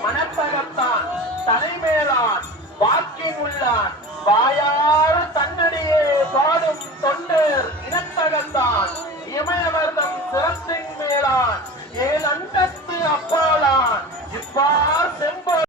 மனப்பகத்தான் தலைமேலான் வாக்கின் உள்ளான் வாயார தன்னடியே பாடும் தொண்டர் இனத்தகத்தான் இமயவர்தம் சிரத்தின் மேலான் ஏழு அண்டத்து அப்பாலான் இவ்வாறு